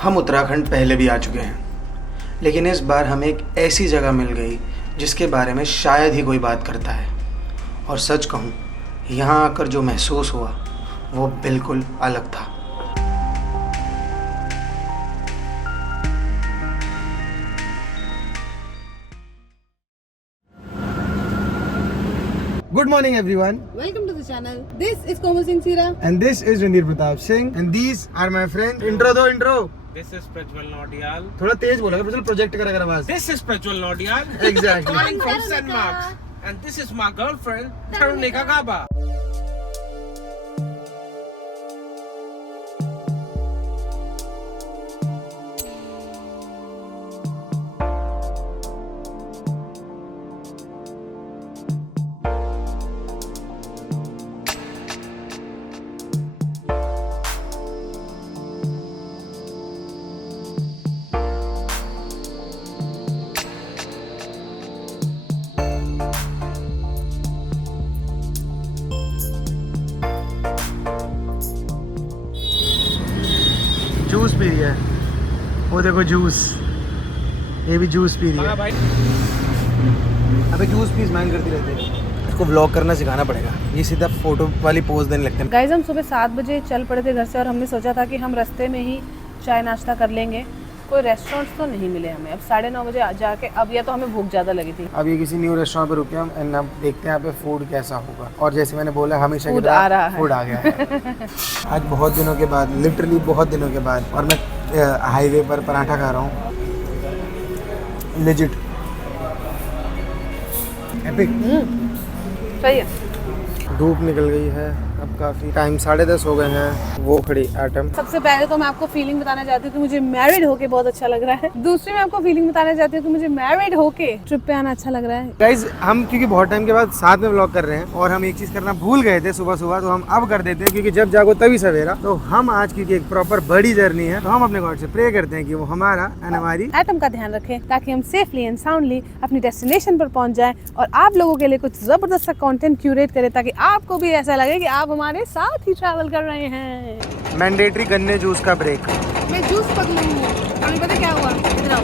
हम उत्तराखंड पहले भी आ चुके हैं, लेकिन इस बार हमें एक ऐसी जगह मिल गई जिसके बारे में शायद ही कोई बात करता है। और सच कहूँ, यहाँ आकर जो महसूस हुआ वो बिल्कुल अलग था। Good morning everyone. Welcome to the channel. This is Komal Singh Sira. And this is Randir Pratap Singh. And these are my friends. Intro दो intro. This is Prajwal Naudial. थोड़ा तेज बोला कर, प्रोजेक्ट करा कर आवाज. This is Prajwal Naudial. Exactly. Calling from St. Mark's. And this is my girlfriend, Tarunika Gaba. Juice P रही है, वो देखो जूस, ये भी जूस पी रही है. भाई अबे जूस पी स्माइल करती रहती है. इसको व्लॉग करना सिखाना पड़ेगा, ये सीधा फोटो वाली पोज देने लगते हैं. गाइज हम सुबह 7 बजे चल पड़े थे घर से और हमने सोचा था कि हम रास्ते में ही चाय नाश्ता कर लेंगे. कोई रेस्टोरेंट्स तो नहीं मिले हमें. अब 9:30 बजे जाके अब या तो हमें भूख ज़्यादा लगी थी. अब ये किसी न्यू रेस्टोरेंट पे रुके हम एंड अब देखते हैं यहाँ पे फूड कैसा होगा. और जैसे मैंने बोला हमेशा फूड आ रहा है. फूड आ गया है. आज बहुत दिनों के बाद, लिटरली बहुत दिनों के बाद, और मैं हाईवे पर पराठा खा रहा हूँ. Legit epic. सही है. धूप निकल गई है अब काफ़ी. टाइम 10:30 हो गए हैं. वो खड़ी एटम. सबसे पहले तो मैं आपको फीलिंग बताना चाहती हूँ कि मुझे मैरिड होके बहुत अच्छा लग रहा है. दूसरी मैं आपको फीलिंग बताना चाहती हूँ कि मुझे मैरिड होके ट्रिप पे आना अच्छा लग रहा है. गाइज हम क्योंकि बहुत टाइम के बाद साथ में व्लॉग कर रहे हैं और हम एक चीज़ करना भूल गए थे सुबह सुबह, तो हम अब कर देते हैं क्योंकि जब जागो तभी सवेरा. तो हम आज क्योंकि एक प्रॉपर बड़ी जर्नी है तो हम अपने गॉड से प्रे करते हैं कि वो हमारा एंड हमारी एटम का ध्यान रखें ताकि हम सेफली एंड साउंडली अपनी डेस्टिनेशन पर पहुंच जाएं और आप लोगों के लिए कुछ जबरदस्त सा कंटेंट क्यूरेट करें ताकि आपको भी ऐसा लगे कि आप हमारे साथ ही ट्रैवल कर रहे हैं. मैंडेटरी गन्ने जूस का ब्रेक. मैं जूस पगलू हूँ. अभी पता क्या हुआ, इधर आओ.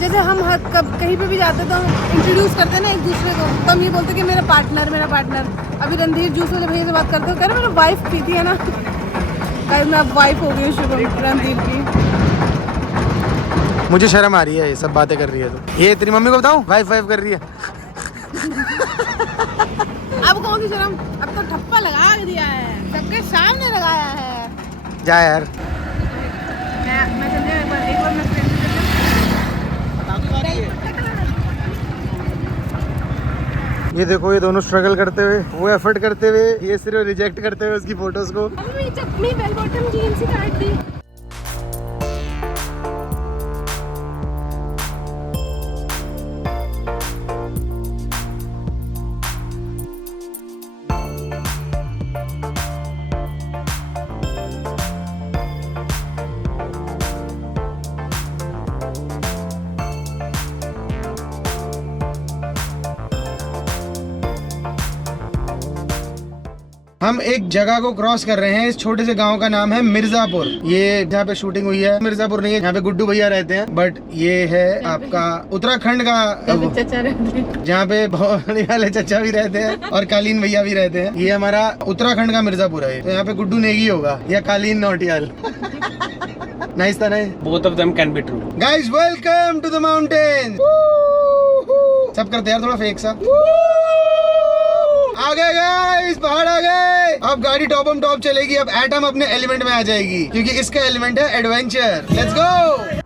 जैसे हम कब कहीं पे भी जाते तो हम इंट्रोड्यूस करते हैं ना एक दूसरे को, तो हम ये बोलते कि मेरा पार्टनर. अभी रणधीर जूस वाले भैया से बात करते हो, कह रहे मेरा वाइफ पीती है ना. गाइस मैं अब वाइफ हो गई हूँ शुभम रणधीर की. मुझे शर्म आ रही है ये सब बातें कर रही है. तो ये तेरी मम्मी को बताऊं वाइफ कर रही है. अब कौन सी शर्म, अब तो ठप्पा लगा दिया है, सबके सामने लगाया है. जा यार. मैं चल जाऊँ एक बार मैं फ्रेंड से ये देखो, ये दोनों स्ट्रगल करते हुए, वो एफर्ट करते हुए, ये सिर्फ रिजेक्ट करते हुए उसकी फोटोज को. अपनी बेल बॉटम जीन्स ही काट दी. हम एक जगह को क्रॉस कर रहे हैं. इस छोटे से गांव का नाम है मिर्जापुर. ये जहाँ पे शूटिंग हुई है मिर्जापुर नहीं है, यहाँ पे गुड्डू भैया रहते हैं. बट ये है आपका उत्तराखंड का चचा रहते हैं, जहाँ पे भौली वाले चचा भी रहते हैं और कालीन भैया भी रहते हैं. ये हमारा उत्तराखंड का मिर्जापुर है. तो यहाँ पे गुड्डू नेगी होगा या कालीन नौटियाल. नाइस था नहीं. both of them can be true. Guys welcome to the mountain. सब करते यार थोड़ा फेक सा. आ गए गाइस, पहाड़ आ गए. अब गाड़ी टॉप चलेगी. अब एटम अपने एलिमेंट में आ जाएगी क्योंकि इसका एलिमेंट है एडवेंचर. Let's go.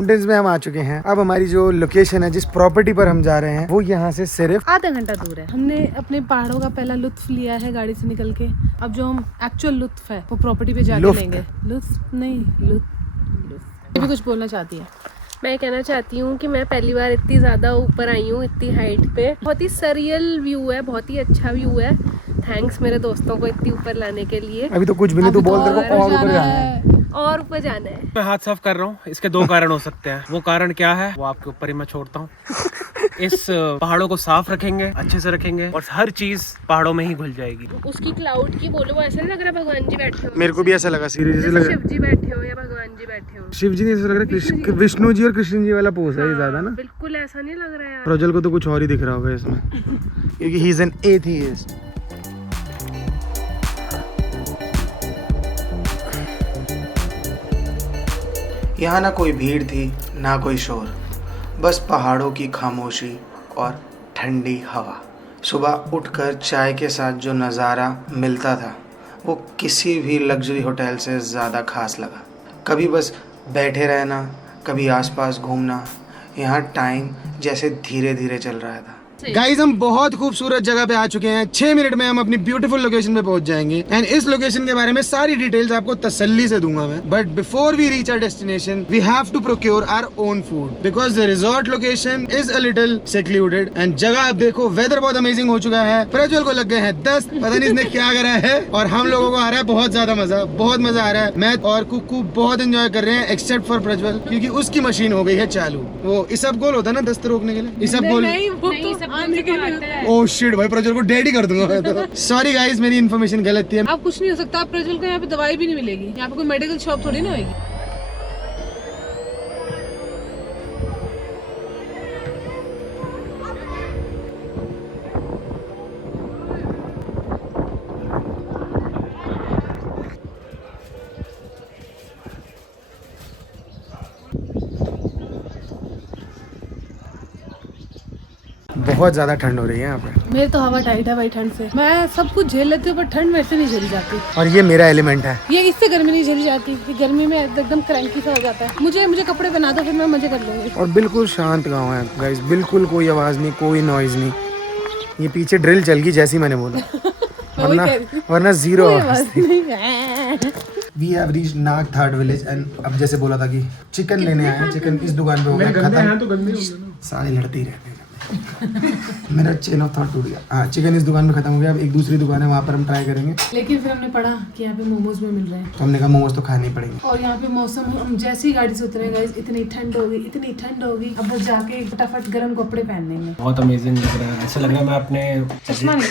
माउंटेन्स में हम आ चुके हैं। अब हमारी जो लोकेशन है, जिस प्रॉपर्टी पर हम जा रहे हैं, वो यहाँ से सिर्फ आधा घंटा दूर है। हमने अपने पहाड़ों का पहला लुत्फ लिया है गाड़ी से निकल के। अब जो हम एक्चुअल लुत्फ है वो प्रॉपर्टी पे जाके लेंगे। लुत्फ नहीं, लुत्फ। ये भी कुछ बोलना चाहती है। मैं कहना चाहती हूँ कि मैं पहली बार इतनी ज़्यादा ऊपर आई हूँ, इतनी हाइट पे। बहुत ही सरियल व्यू है, बहुत ही अच्छा व्यू है। थैंक्स मेरे दोस्तों को इतनी ऊपर लाने के लिए। अभी तो कुछ भी नहीं, तू बोल तेरे को और ऊपर जाना है। और ऊपर जाना है। मैं हाथ साफ कर रहा हूँ। इसके दो कारण हो सकते हैं। वो कारण क्या है वो आपके ऊपर ही मैं छोड़ता हूँ। इस पहाड़ों को साफ रखेंगे, अच्छे से रखेंगे और हर चीज पहाड़ों में ही घुल जाएगी। उसकी क्लाउड की बोलो, वो ऐसा नहीं लग रहा भगवान जी बैठे हो। मेरे को भी ऐसा लगा, सीरियसली लग रहा शिव जी बैठे हो या भगवान जी बैठे हो। शिव जी नहीं, ऐसा लग रहा है विष्णु जी और कृष्ण जी वाला पोज है ये ज्यादा ना। बिल्कुल ऐसा नहीं लग रहा यार। प्रज्वल को तो कुछ और ही दिख रहा होगा इसमें, क्योंकि ही इज एन एथियस्ट। यहाँ ना कोई भीड़ थी ना कोई शोर, बस पहाड़ों की खामोशी और ठंडी हवा। सुबह उठकर चाय के साथ जो नज़ारा मिलता था वो किसी भी लग्जरी होटल से ज़्यादा खास लगा। कभी बस बैठे रहना, कभी आसपास घूमना, यहाँ टाइम जैसे धीरे धीरे चल रहा था। गाइस हम बहुत खूबसूरत जगह पे आ चुके हैं। 6 मिनट में हम अपनी ब्यूटीफुल लोकेशन पे पहुंच जाएंगे एंड इस लोकेशन के बारे में सारी डिटेल्स आपको तसल्ली से दूंगा मैं। But before we reach our destination we have to procure our own food because the resort location is a little secluded and जगह आप देखो, वेदर बहुत अमेजिंग हो चुका है। प्रज्वल को लग गए हैं 10, पता नहीं इसने क्या करा है, और हम लोगों को आ रहा है बहुत ज्यादा मजा, बहुत मजा आ रहा है। मैं और कुकू बहुत एंजॉय कर रहे हैं एक्सेप्ट फॉर प्रज्वल, क्योंकि उसकी मशीन हो गई है चालू। वो इसब गोल होता है ना दस्त रोकने के लिए, इसब गोल। ओह शिट भाई, प्रज्वल को डैडी कर दूंगा मैं तो। सॉरी गाइस, मेरी इन्फॉर्मेशन गलत थी। अब कुछ नहीं हो सकता। प्रज्वल को यहाँ पे दवाई भी नहीं मिलेगी। यहाँ पे कोई मेडिकल शॉप थोड़ी ना होगी। बहुत ज्यादा ठंड हो रही है यहाँ पे। मेरे तो हवा टाइट है भाई ठंड से। मैं सब कुछ झेल लेती हूँ पर ठंड मेरे से नहीं झेली जाती। और ये मेरा एलिमेंट है। ये इससे गर्मी नहीं झेली जाती। ये गर्मी में एकदम क्रैंकी सा हो जाता है। मुझे कपड़े पहना दो फिर मैं मजे कर लूंगी। और बिल्कुल शांत गाँव है गाइस, बिल्कुल कोई आवाज नहीं, कोई नॉइज नहीं। ये पीछे ड्रिल चल गई जैसी मैंने बोला, वरना जीरो आवाज थी। We have reached Nagthat village and अब जैसे बोला था कि चिकन लेने आए हैं, चिकन इस दुकान पे हो गया खत्म। सारे लड़ते ही रहते हैं। मेरा चेन ऑफ थॉट टूट गया। हाँ, चिकन इस दुकान में खत्म हो गया। अब एक दूसरी दुकान है, वहाँ पर हम ट्राई करेंगे। लेकिन फिर हमने पढ़ा कि यहाँ पे मोमोज भी मिल रहे हैं, तो हमने कहा मोमोज तो खाने ही पड़ेंगे। और यहाँ पे मौसम, हम जैसे ही गाड़ी से उतरे गाइस इतनी ठंड होगी, इतनी ठंड होगी। अब बस जाके फटाफट गर्म कपड़े पहनने में बहुत अमेजिंग लग रहा है। ऐसा लग रहा है मैं अपने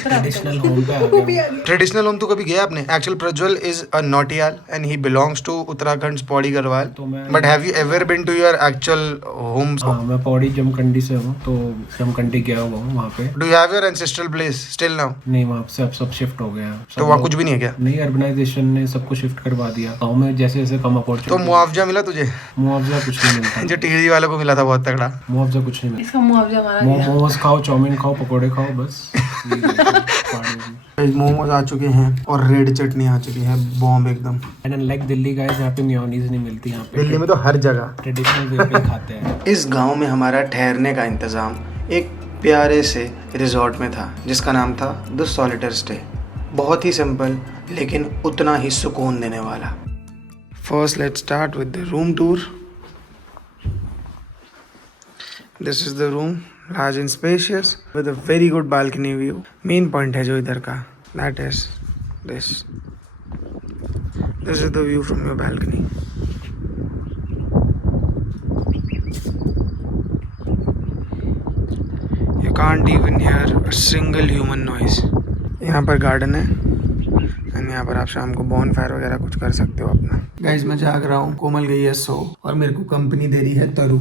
ट्रेडिशनल होम पे आ गया। ट्रेडिशनल होम तो कभी गया आपने? Actual Prajwal is a Nautiyal and he belongs to Uttarakhand Pauri Garhwal. But have you ever been to your actual home? हाँ, मैं पौड़ी जमखंडी से हूँ, तो जमखंडी गया हुआ हूँ वहाँ पे। Do you have your ancestral place still now? नहीं, वहाँ से अब सब शिफ्ट हो गया। तो वहाँ कुछ भी नहीं है क्या? नहीं, अर्बनाइजेशन ने सबको शिफ्ट करवा दिया। गाँव में जैसे जैसे कम अपॉर्चुनिटी। तो मुआवजा मिला तुझे? मुआवजा कुछ नहीं मिलता। जो टीडी वालों को मिला था बहुत तगड़ा। मुआवजा कुछ नहीं मिलता। इसका मुआवजा हमारा गया। मोमोज खाओ, चाउमीन खाओ, पकोड़े खाओ, बस। मोमोज आ चुके हैं और रेड चटनी आ चुकी है, बॉम्ब एकदम। एंड अनलाइक दिल्ली गाइस, यहाँ पे मेयोनीज नहीं मिलती। यहाँ पे दिल्ली में तो हर जगह ट्रेडिशनल वे पे खाते हैं। इस गांव में हमारा ठहरने का इंतज़ाम एक प्यारे से रिजॉर्ट में था जिसका नाम था द सॉलिटर स्टे। बहुत ही सिंपल लेकिन उतना ही सुकून देने वाला। First let's start with the room tour. This is the room, large and spacious with a very good balcony view. Main point है जो इधर का, that is this is the view from your balcony. You can't even hear a single human noise. यहाँ पर garden है and यहाँ पर आप शाम को बॉन फायर वगैरह कुछ कर सकते हो अपना। गाइस मैं जाग रहा हूँ, कोमल गई है सो, और मेरे को कंपनी दे रही है तरु।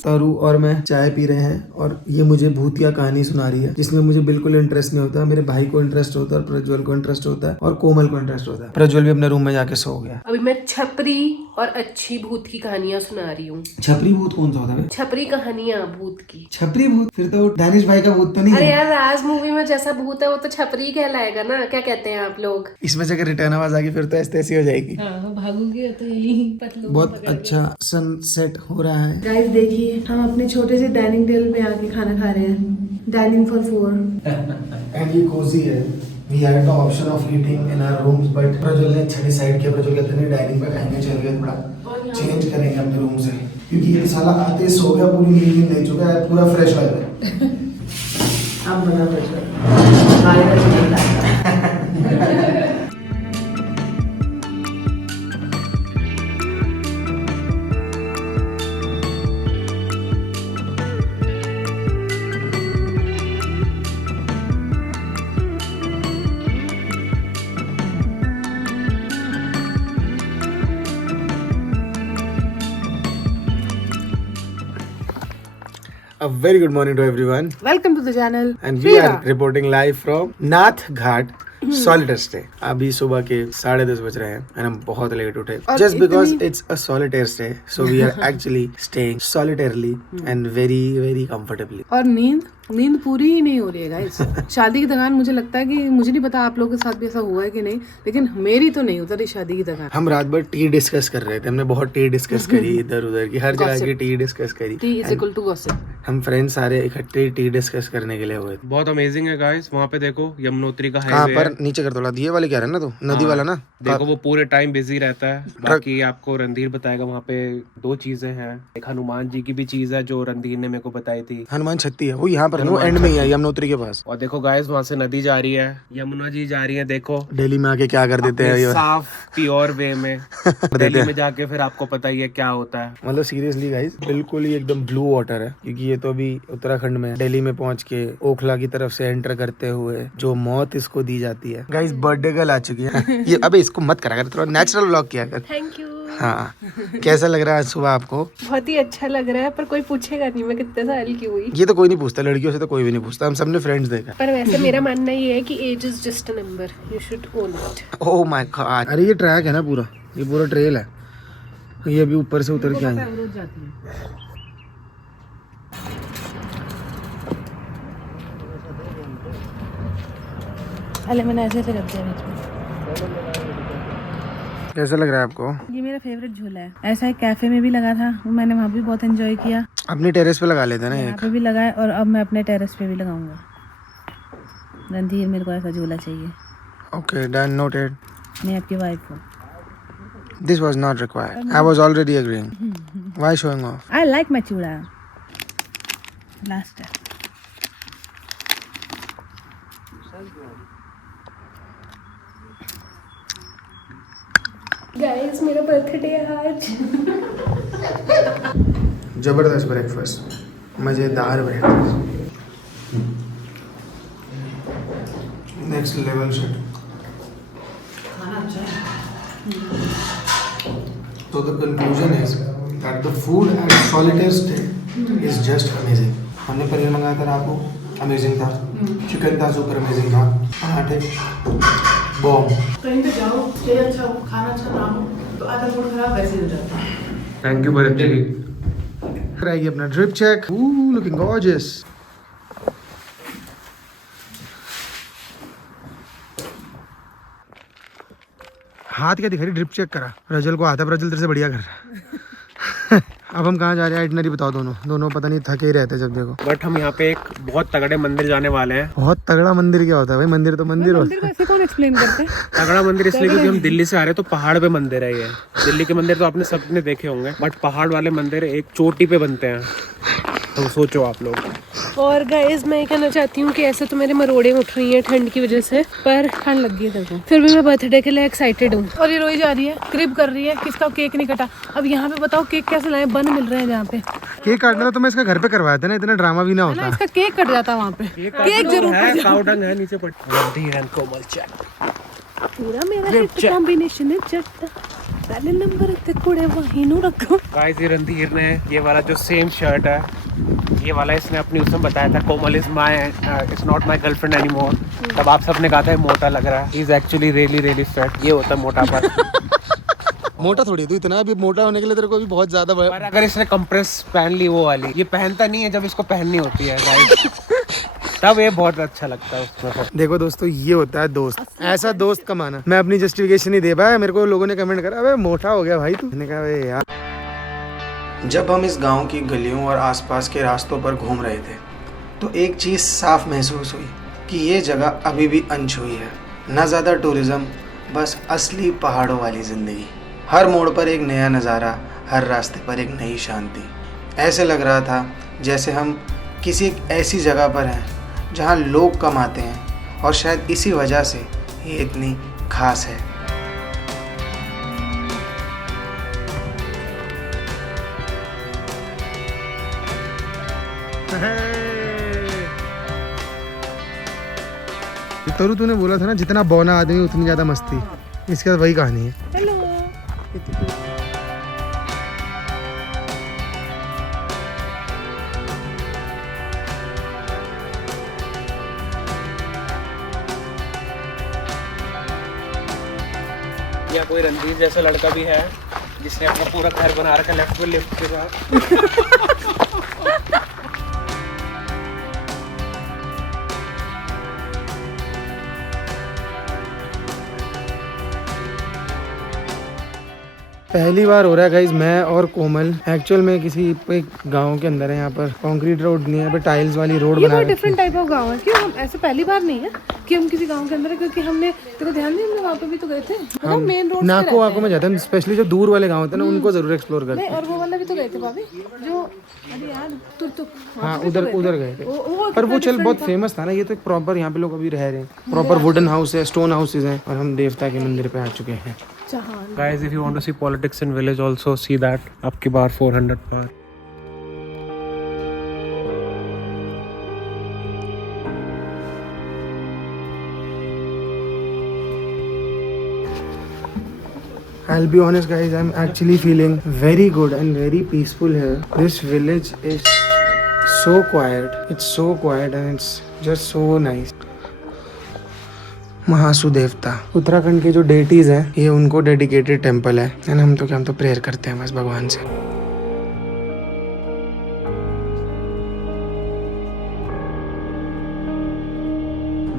तारू और मैं चाय पी रहे हैं और ये मुझे भूतिया कहानी सुना रही है जिसमें मुझे बिल्कुल इंटरेस्ट नहीं होता। मेरे भाई को इंटरेस्ट होता है, प्रज्वल को इंटरेस्ट होता है और कोमल को इंटरेस्ट होता है। प्रज्वल भी अपने रूम में जाके सो गया। अभी मैं छपरी और अच्छी भूत की कहानियां सुना रही हूँ। छपरी भूत कौन सा होता है? छपरी कहानियां भूत की। छपरी भूत? फिर तो दानिश भाई का भूत तो नहीं अरे है? यार राज मूवी में जैसा भूत है वो तो छपरी कहलाएगा ना, क्या कहते हैं आप लोग? इसमें से अगर रिटर्न आवाज आ गई फिर तो ऐसी हो जाएगी। भागोगे तो यही पतलू। बहुत अच्छा सनसेट हो रहा है। गाइस देखिए, हम अपने छोटे से डाइनिंग टेबल पे आके खाना खा रहे हैं। डाइनिंग फॉर 4 एंड ये कोजी है। We had the option of eating in our rooms, but Prajwal ने अच्छा डिसाइड किया। प्रज्वल कहते हैं डाइनिंग पे खाएंगे, चल गए थोड़ा चेंज करेंगे अपने रूम से, क्योंकि ये साला आते सो गया, पूरी नींद ले चुका है, पूरा फ्रेश हो गया। अब बना प्रज्वल खाने का चिकन लाता A very good morning to everyone, welcome to the channel. and we are reporting live from Nath Ghat Solitaire Stay। अभी सुबह के 10:30 बज रहे हैं and हम बहुत लेट उठे just because it's a solitaire stay, so we are actually staying solitarily and very comfortably। और नींद पूरी ही नहीं हो रही है गाइस। शादी की थकान मुझे लगता है कि मुझे नहीं पता आप लोगों के साथ भी ऐसा हुआ है कि नहीं, लेकिन मेरी तो नहीं उतरी शादी की थकान। हम रात भर टी डिस्कस कर रहे थे, हमने बहुत टी डिस्कस करी, इधर उधर की हर जगह की टी डिस्कस करी। Tea is equal to gossip. हम फ्रेंड्स सारे इकट्ठे टी डिस्कस करने के लिए हुए थे। बहुत अमेजिंग है गाइस। वहाँ पे देखो यमुनोत्री का कहाँ हाईवे पर? नीचे कर थोड़ा, दिए वाले कह रहे हैं ना, तो नदी वाला ना। देखो वो पूरे टाइम बिजी रहता है। बाकी आपको रणधीर बताएगा। वहाँ पे 2 चीजें हैं, एक हनुमान जी की भी चीज है जो रणधीर ने मेरे को बताई थी। हनुमान छत्ती है वो यहाँ पर, वो एंड में ही है यमुनोत्री के पास। और देखो गाइस वहाँ से नदी जा रही है, यमुना जी जा रही है। देखो दिल्ली में आके क्या कर देते हैं ये साफ प्योर वे में। दिल्ली में जाके फिर आपको पता ही है क्या होता है। मतलब सीरियसली गाइस, बिल्कुल ही एकदम ब्लू वाटर है, क्योंकि ये तो अभी उत्तराखंड में दिल्ली में पहुंच के ओखला की तरफ से एंटर करते हुए जो मौत इसको दी जाती है। गाइस बर्थडे गर्ल आ चुकी है। ये अबे इसको मत करा कर, थोड़ा नेचुरल व्लॉग किया कर। Thank you. हाँ, कैसा लग रहा है सुबह आपको? बहुत ही अच्छा लग रहा है, पर कोई पूछेगा नहीं मैं कितने साल की हुई। ये तो कोई नहीं पूछता, लड़कियों से तो कोई भी नहीं पूछता, हम सबने फ्रेंड्स देखा। पर वैसे मेरा मानना ये है कि age is just a number, you should own it. Oh my god. अरे ये ट्रैक है ना पूरा, ये पूरा ट्रेल है। ये अभी ऊपर से उतर के आए। अरे मैंने ऐसे कर दिया बीच में। कैसा लग रहा है आपको? ये मेरा फेवरेट झूला है। ऐसा एक कैफे में भी लगा था, वो मैंने वहाँ भी बहुत एंजॉय किया। अपनी टेरेस पे लगा लेते हैं ना यहाँ एक। पे भी लगाए और अब मैं अपने टेरेस पे भी लगाऊंगा। रणधीर मेरे को ऐसा झूला चाहिए। Okay done, noted. मैं आपकी वाइफ हूँ। This was not required. I was already agreeing. Why showing off? I like my चूड़ा। लास्ट है। गाइस मेरा बर्थडे है आज। जबरदस्त ब्रेकफास्ट, मजेदार breakfast, next level shit. So the conclusion is that the food at Solitaire Stay is just amazing. हमने पनीर मंगाया था रात को, अमेजिंग था। चिकन था, सुपर अमेजिंग था। पराठे बॉम। कहीं पे जाओ, स्टे अच्छा हो, खाना अच्छा ना हो तो आधा मूड खराब वैसे ही हो जाता है। Thank you Bharat ji. कराएगी अपना ड्रिप चेक। Looking gorgeous. हाथ क्या दिखा रही? ड्रिप चेक करा। प्रज्वल को आता, प्रज्वल तेरे से बढ़िया कर रहा है। अब हम कहाँ जा रहे हैं? आइटनरी बताओ। दोनों पता नहीं थके ही रहते जब देखो। बट हम यहाँ पे एक बहुत तगड़े मंदिर जाने वाले हैं। बहुत तगड़ा मंदिर क्या होता है भाई? मंदिर तो मंदिर होता मंदिर को ऐसे कौन एक्सप्लेन करते हैं? तगड़ा मंदिर इसलिए क्योंकि हम दिल्ली से आ रहे हैं, तो पहाड़ पे मंदिर है ये। दिल्ली के मंदिर तो आपने सबने देखे होंगे, बट पहाड़ वाले मंदिर एक चोटी पे बनते हैं। तो सोचो आप लोग। और गाइस मैं कहना चाहती हूँ कि ऐसे तो मेरे मरोड़े उठ रही हैं ठंड की वजह से, पर ठंड लग गई है तेरे को। फिर भी मैं बर्थडे के लिए एक्साइटेड हूँ। और ये रोई जा रही है, क्रिब कर रही है, किसका केक नहीं कटा। अब यहाँ पे बताओ केक कैसे लाए? बन मिल रहे हैं जहाँ पे। केक काटना था तो मैं इसका घर पे करवाया था ना, इतना ड्रामा भी ना है ना, इसका केक कट जाता वहाँ पे। केक जरूर है, काऊ डंग है नीचे पड़। Randhir and Komal chat. पूरा मेरा हिट कॉम्बिनेशन है चट्टा। पहले नंबर इतने कूड़े वहीं नु रखो। गाइस ये रणधीर ने ये वाला जो सेम शर्ट है, ये वाला इसने अपनी उसमें बताया था Komal is not my girlfriend anymore. तब आप सबने कहा था मोटा लग रहा है, he is actually really fat. ये होता है मोटापा। मोटा थोड़ी तू इतना, अभी मोटा होने के लिए तेरे को भी बहुत ज्यादा पर अगर इसने कंप्रेस पहन ली वो वाली, ये पहनता नहीं है जब इसको पहननी होती है गाइस, तब ये बहुत अच्छा लगता है उसमें। देखो दोस्तों, ये होता है दोस्त, ऐसा दोस्त कमाना। मैं अपनी जस्टिफिकेशन नहीं दे पाया, मेरे को लोगों ने कमेंट करा अबे मोटा हो गया भाई तू। मैंने कहा अबे यार। जब हम इस गांव की गलियों और आसपास के रास्तों पर घूम रहे थे तो एक चीज़ साफ महसूस हुई कि ये जगह अभी भी अनछुई है। ना ज़्यादा टूरिज्म, बस असली पहाड़ों वाली ज़िंदगी। हर मोड़ पर एक नया नज़ारा, हर रास्ते पर एक नई शांति। ऐसे लग रहा था जैसे हम किसी एक ऐसी जगह पर हैं जहाँ लोग कम आते हैं और शायद इसी वजह से ये इतनी खास है। तरू तूने बोला था ना, जितना बौना आदमी उतनी ज़्यादा मस्ती। इसके बाद वही कहानी है। हेलो। या कोई रणधीर जैसा लड़का भी है जिसने अपना पूरा घर बना रखा लेफ्ट में लिफ्ट के साथ। पहली बार हो रहा है गाइज, मैं और कोमल एक्चुअल में किसी एक गांव के अंदर है। यहाँ पर कंक्रीट रोड नहीं है, यहाँ पे टाइल्स वाली रोड ये बना बहुत रखी है। डिफरेंट टाइप ऑफ गांव है। क्यों हम ऐसे पहली बार नहीं है कि हम किसी गांव के अंदर है, क्योंकि हमने तेरे को ध्यान नहीं, हमने वहाँ पे भी तो गए थे। हम मेन रोड नाको वाको में जाते हैं, स्पेशली जो दूर वाले गाँव होते हैं ना उनको जरूर एक्सप्लोर करते हैं। और वो वाला भी तो गए थे भाभी, जो अरे यार तुर्तुक। हाँ उधर गए थे। वो पर वो चल बहुत फेमस था ना। ये तो एक प्रॉपर यहाँ पे लोग अभी रह रहे हैं, प्रॉपर वुडन हाउस है, स्टोन हाउसेज हैं। और हम देवता के मंदिर पे आ चुके हैं। Guys, if you want to see politics in village, also see that. Ab ki baar 400 par. I'll be honest guys, I'm actually feeling very good and very peaceful here. This village is so quiet. It's so quiet and it's just so nice. Mahasu देवता, उत्तराखंड के जो deities हैं, ये उनको dedicated temple है। And हम तो prayer करते हैं बस भगवान से।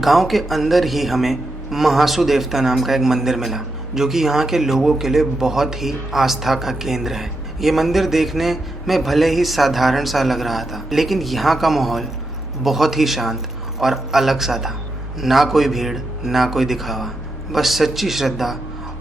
गांव के अंदर ही हमें महासु देवता नाम का एक मंदिर मिला, जो कि यहाँ के लोगों के लिए बहुत ही आस्था का केंद्र है। ये मंदिर देखने में भले ही साधारण सा लग रहा था, लेकिन यहाँ का माहौल बहुत ही शांत और अलग सा था। ना कोई भीड़, ना कोई दिखावा, बस सच्ची श्रद्धा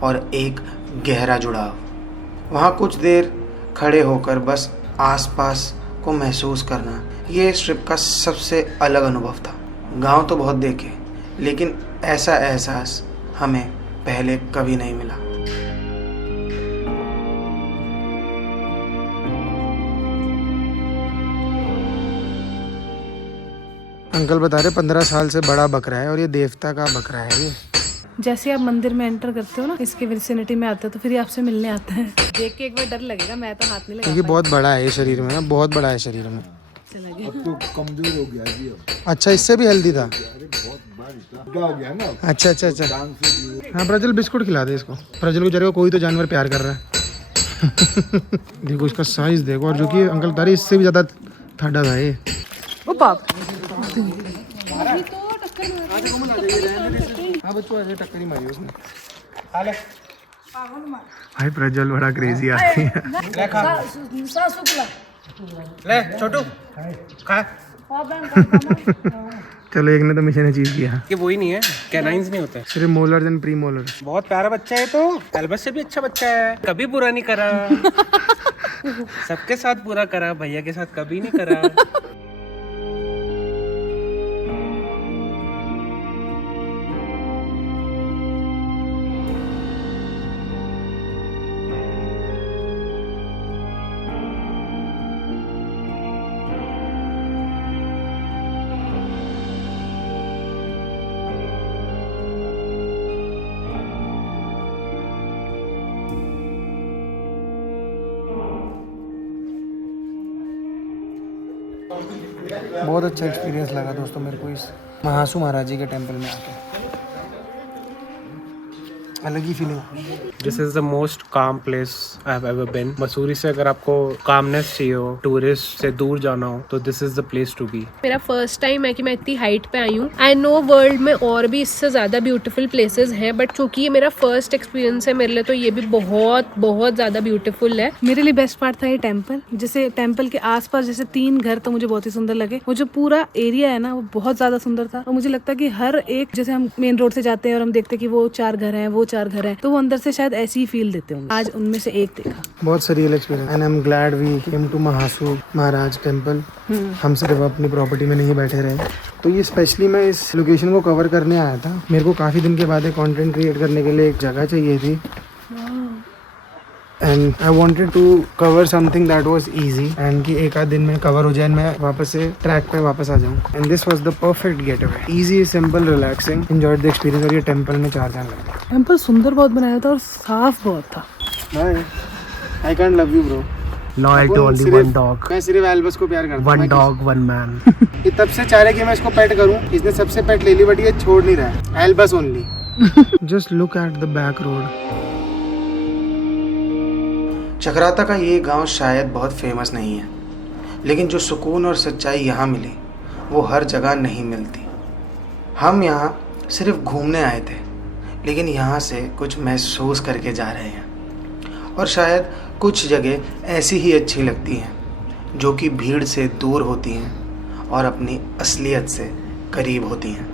और एक गहरा जुड़ाव। वहाँ कुछ देर खड़े होकर बस आसपास को महसूस करना, ये इस ट्रिप का सबसे अलग अनुभव था। गांव तो बहुत देखे, लेकिन ऐसा एहसास हमें पहले कभी नहीं मिला। अंकल बता रहे 15 साल से बड़ा बकरा है और ये देवता का बकरा है। ये जैसे आप मंदिर में एंटर करते हो ना, इसके विसिनिटी में आते हो, तो फिर ये आपसे मिलने आता है। देख के एक बार डर लगेगा, मैं तो हाथ नहीं लगा। क्योंकि बहुत बड़ा है ये शरीर में ना, बहुत बड़ा है शरीर में। अब तो कमजोर हो गया जी अब। अच्छा, इससे भी हेल्दी था। बहुत बारिश हो गया ना। अच्छा। जान से भी हाँ प्रज्वल, बिस्कुट खिला दे इसको। प्रज्वल को जरा कोई तो जानवर प्यार कर रहा है। देखो इसका साइज देखो, और जो कि अंकल बता रहे इससे भी ज्यादा ठंडा था ये। ओ बाप। हाँ बच्चों, ऐसे टक्कर ही मारी उसने। भाई प्रज्वल बड़ा क्रेजी आदमी है। ले छोटू खा। चलो, एक ने तो मिशन अचीव किया। ये वही नहीं है, कैनाइंस नहीं होते। सिर्फ मोलर्स एंड प्री मोलर्स। बहुत प्यारा बच्चा है, तो एल्बस से भी अच्छा बच्चा है। कभी बुरा नहीं करा, सबके साथ बुरा करा, भैया के साथ कभी नहीं करा। बहुत अच्छा एक्सपीरियंस लगा दोस्तों मेरे को इस महासू महाराज जी के टेम्पल में आके, अलग ही फीलिंग। This is the most calm place I have ever been. Mussoorie से अगर आपको कामनेस चाहिए हो, टूरिस्ट से दूर जाना हो, तो this is the place to be. मेरा फर्स्ट टाइम है कि मैं इतनी हाइट पे आई हूँ। आई नो वर्ल्ड में और भी इससे ज़्यादा ब्यूटीफुल प्लेसेस हैं, बट चूंकि ये मेरा फर्स्ट एक्सपीरियंस है मेरे लिए, तो ये भी बहुत बहुत ज़्यादा ब्यूटीफुल है। मेरे लिए बेस्ट पार्ट था ये टेम्पल। जैसे टेम्पल के आसपास जैसे 3 घर तो मुझे बहुत ही सुंदर लगे। वो जो पूरा एरिया है ना वो बहुत ज्यादा सुंदर था। और मुझे लगता है कि हर एक, जैसे हम मेन रोड से जाते हैं और हम देखते हैं कि वो 4 घर हैं, वो 4 घर हैं, तो वो अंदर से शायद ऐसी ही फील देते होंगे। आज उनमें से एक देखा। बहुत surreal experience and I am glad we came to Mahasu Maharaj temple. हम सिर्फ अपनी प्रॉपर्टी में नहीं बैठे रहे। तो ये स्पेशली मैं इस लोकेशन को कवर करने आया था। मेरे को काफ़ी दिन के बाद एक कंटेंट क्रिएट करने के लिए एक जगह चाहिए थी and I wanted to cover something that was easy and कि एक आध दिन में कवर हो जाए, मैं वापस से ट्रैक पे वापस आ जाऊँ। And this was the perfect get away, easy, simple, relaxing, enjoyed the experience. और ये टेम्पल में 4 दिन लगे। टेम्पल सुंदर बहुत बनाया था और साफ बहुत था। I can't love you bro. Loyal to only one dog. मैं सिर्फ एल्बस को प्यार करता हूं। One dog one man. ये तब से चाह रहा है कि मैं इसको पेट करूं। इसने सबसे पेट ले ली बट ये छोड़ नहीं रहा है। Albus only. Just look at the back road. Chakrata का ये गांव शायद बहुत फेमस नहीं है, लेकिन जो सुकून और सच्चाई यहाँ मिली वो हर जगह नहीं मिलती। हम यहाँ सिर्फ घूमने आए थे, लेकिन यहाँ से कुछ महसूस करके जा रहे हैं। और शायद कुछ जगह ऐसी ही अच्छी लगती हैं जो कि भीड़ से दूर होती हैं और अपनी असलियत से करीब होती हैं।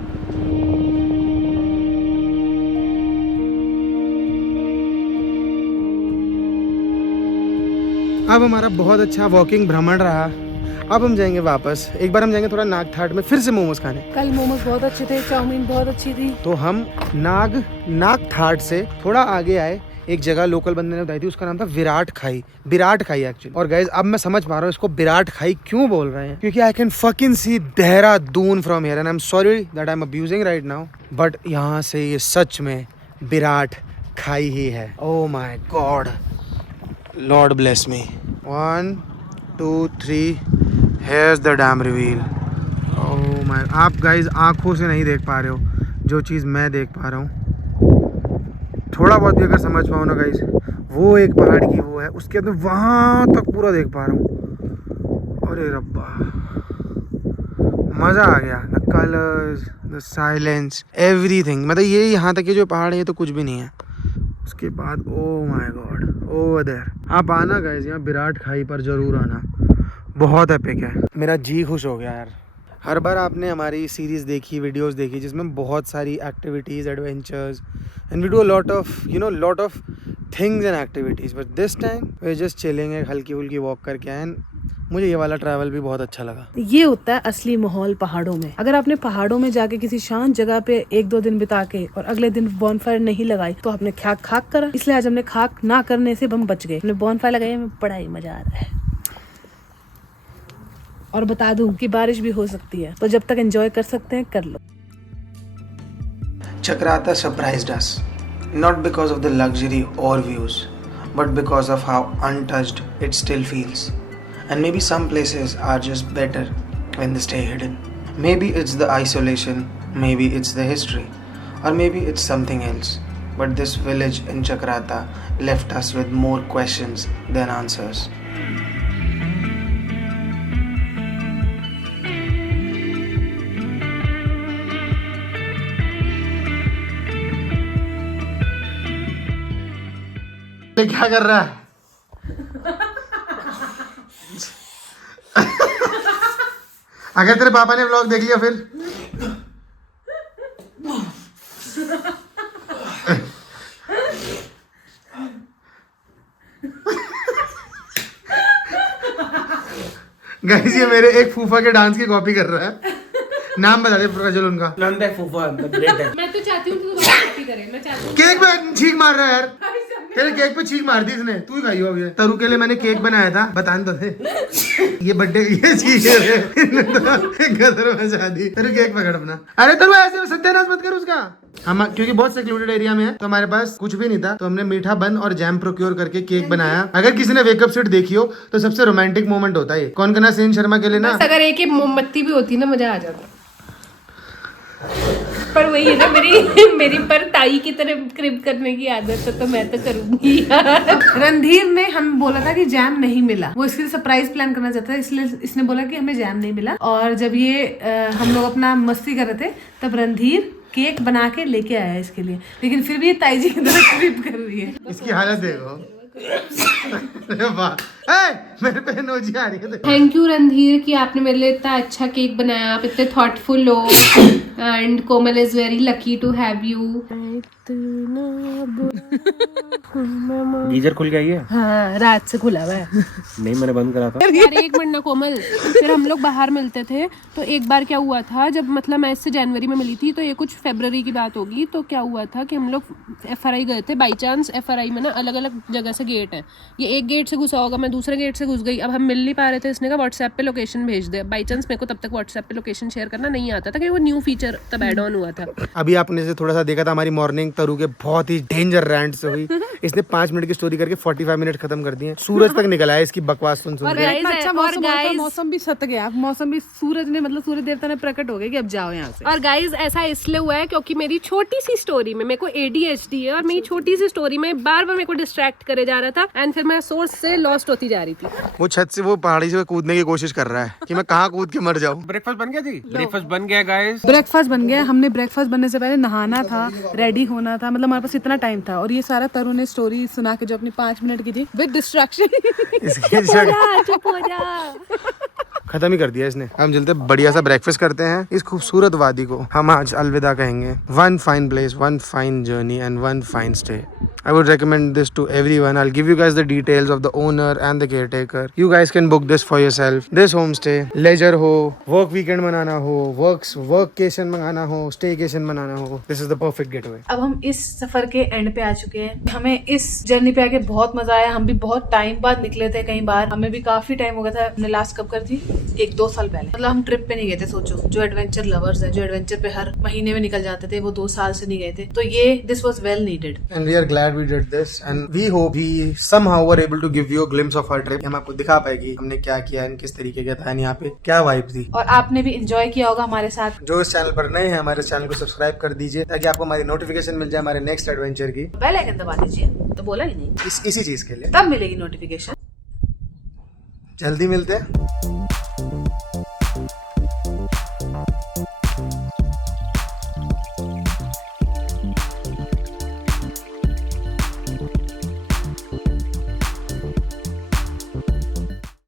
अब हमारा बहुत अच्छा वॉकिंग भ्रमण रहा। अब हम जाएंगे वापस। एक बार हम जाएंगे थोड़ा नागथाट में फिर से मोमोज खाने। कल मोमोज बहुत अच्छे थे, चाउमीन बहुत अच्छी थी। तो हम नागथाट से थोड़ा आगे आए। एक जगह लोकल बंदे ने बताई थी, उसका नाम था विराट खाई एक्चुअली। और गाइज अब मैं समझ पा रहा हूँ इसको विराट खाई क्यों बोल रहे हैं, क्योंकि I can fucking see Dehradun from here and I am sorry that I am abusing right now, but यहाँ से ये सच में विराट खाई ही है। Oh my god, lord bless me. 1 2 3 here's the dam reveal. Oh my, आप गाइज आंखों से नहीं देख पा रहे हो जो चीज़ मैं देख पा रहा हूँ। थोड़ा बहुत भी अगर समझ पाओ ना गाइज, वो एक पहाड़ की वो है, उसके अंदर वहाँ तक पूरा देख पा रहा हूँ। अरे रब्बा, मज़ा आ गया। The colours, the silence, everything. मतलब ये यहाँ तक के जो पहाड़ है ये तो कुछ भी नहीं है। उसके बाद oh my god, over there. आप आना गाइज, यहाँ विराट खाई पर ज़रूर आना, बहुत एपिक है। मेरा जी खुश हो गया यार। हर बार आपने हमारी सीरीज़ देखी, वीडियोस देखी, जिसमें बहुत सारी activities, adventures and we do a lot of things and activities, but this time we just chilling, एक हल्की फुल्की वॉक करके आए। मुझे ये वाला ट्रैवल भी बहुत अच्छा लगा। ये होता है असली माहौल पहाड़ों में। अगर आपने पहाड़ों में जाके किसी शांत जगह पे 1-2 दिन बिता के और अगले दिन बॉनफायर नहीं लगाई तो आपने खाक करा। इसलिए आज हमने खाक ना करने से हम बच गए। हमने बॉनफायर लगाई, हमें बड़ा ही मजा आ रहा है। और बता दूं कि बारिश भी हो सकती है, तो जब तक एंजॉय कर सकते हैं कर लो। Chakrata surprised us, not because of the luxury or views, but because of how untouched it still feels. And maybe some places are just better when they stay hidden. Maybe it's the isolation, maybe it's the history, or maybe it's something else. But this village in Chakrata left us with more questions than answers. क्या कर रहा है? अगर तेरे पापा ने vlog देख लिया फिर गाइस, ये मेरे एक फूफा के डांस की कॉपी कर रहा है। नाम बता दे प्रज्वल उनका। नंद है फूफा, द ग्रेट है। मैं तो चाहती हूँ कि तू कॉपी करे। मैं चाहती हूँ केक में छींक मार रहा है यार। तेरे केक पे चीख मार दी इसने, तू ही खाई हो अभी। तरु के लिए मैंने केक बनाया था, बताने तो थे। ये बर्थडे ये चीज है गदर में शादी। तरु केक पकड़ अपना। अरे तरु ऐसे सत्यानाश मत कर उसका। हम क्योंकि बहुत सेक्लूडेड एरिया में है तो हमारे पास कुछ भी नहीं था, तो हमने मीठा बन और जैम प्रोक्योर करके केक बनाया। अगर किसी ने वेकअप सीट देखी हो तो सबसे रोमांटिक मोमेंट होता है। कौन करना सेन शर्मा के लिए ना, अगर एक मोमबत्ती भी होती ना मजा आ जाता। पर वही है ना, मेरी पर ताई की तरह क्रिप करने की आदत है, तो मैं तो करूंगी यार। रणधीर ने हम बोला था कि जैम नहीं मिला, वो इसके लिए सरप्राइज प्लान करना चाहता है, इसलिए इसने बोला कि हमें जैम नहीं मिला। और जब ये हम लोग अपना मस्ती कर रहे थे तब रणधीर केक बना के लेके आया इसके लिए, लेकिन फिर भी ये ताई जी की तरह क्रिप कर रही है। इसकी हालत देखो। अरे वाह, मेरे पे नोजी आ रही है। थैंक यू रणधीर कि आपने मेरे लिए इतना अच्छा केक बनाया, आप इतने थॉटफुल हो, and Komal is very lucky to have you. Geyser खुल गया ये? हाँ, रात से खुला हुआ है। नहीं, मैंने बंद करा था। यार एक मिनट ना कोमल, फिर हम लोग बाहर मिलते थे तो एक बार क्या हुआ था, जब मतलब मैं इससे जनवरी में मिली थी तो ये कुछ फरवरी की बात होगी, तो क्या हुआ था कि हम लोग FRI गए थे बाई चांस। FRI में ना अलग अलग जगह से गेट है, ये एक गेट से घुसा होगा, मैं दूसरे गेट से घुस गई। अब हम मिल नहीं पा रहे थे, इसने कहा व्हाट्सएप पे लोकेशन भेज दे। बाई चांस मेरे को तब तक व्हाट्सएप पे लोकेशन शेयर करना नहीं आता था, क्योंकि वो न्यू फीचर तब ऐड ऑन हुआ था। अभी आपने से थोड़ा सा देखा था हमारी मॉर्निंग तरु के बहुत ही डेंजर रैंट से हुई। इसने 5 मिनट की स्टोरी करके 45 मिनट खत्म कर दिए। सूरज तक निकला है इसकी बकवास सुन सुन के। इतना अच्छा मौसम हुआ था, मौसम भी सत गया, मौसम भी सूरज ने मतलब सूर्य देवता ने प्रकट हो गए कि अब जाओ यहाँ से। और गाइज ऐसा इसलिए हुआ है क्योंकि मेरी छोटी सी स्टोरी में, मेरे को ADHD है, और मेरी छोटी सी स्टोरी में बार बार मेरे को डिस्ट्रैक्ट करे जा रहा था, एंड फिर मैं सोर्स से लॉस्ट होती जा रही थी। वो छत से वो पहाड़ी से कूदने की कोशिश कर रहा है कि मैं कहाँ कूद के मर जाऊँ। ब्रेकफास्ट बन गया जी? ब्रेकफास्ट बन गया गाइस। ब्रेकफास्ट बन गया। हमने ब्रेकफास्ट बनने से पहले नहाना था, रेडी होना था, मतलब हमारे पास इतना टाइम था। और ये सारा तरु ने स्टोरी सुना के जो अपनी 5 मिनट की थी विद डिस्ट्रैक्शन खत्म ही कर दिया इसने। हम चलते बढ़िया सा ब्रेकफास्ट करते हैं इस खूबसूरत वादी को। हम आज अलविदा कहेंगे। One fine place, one fine journey and one fine stay. I would recommend this to everyone. I'll give you guys the details of the owner and the caretaker. You guys can book this for yourself. This homestay, leisure हो, work weekend मनाना हो, workcation मनाना हो, staycation मनाना हो, this is the perfect getaway. अब हम इस सफर के एंड पे आ चुके हैं। हमें इस जर्नी पे आके बहुत मजा आया। हम भी बहुत टाइम बाद निकले थे, कई बार हमें भी काफी टाइम हो गया था। हमने लास्ट कब कर थी? 1-2 साल पहले। मतलब हम ट्रिप पे नहीं गए थे। सोचो, जो एडवेंचर लवर्स हैं, जो एडवेंचर पे हर महीने में निकल जाते थे, वो 2 साल से नहीं गए थे। तो ये this was well needed. And we are glad we did this and we hope we somehow were able to give you a glimpse of our trip. हम आपको दिखा पाएगी हमने क्या किया है, किस तरीके का था, यहाँ पे क्या वाइब थी। और आपने भी एंजॉय किया होगा हमारे साथ। जो इस चैनल पर नए हैं, हमारे चैनल को सब्सक्राइब कर दीजिए ताकि आपको हमारी नोटिफिकेशन मिल जाए हमारे नेक्स्ट एडवेंचर की। बेल आइकन दबा दीजिए। तो बोला ही नहीं, इसी चीज के लिए तब मिलेगी नोटिफिकेशन। जल्दी मिलते हैं।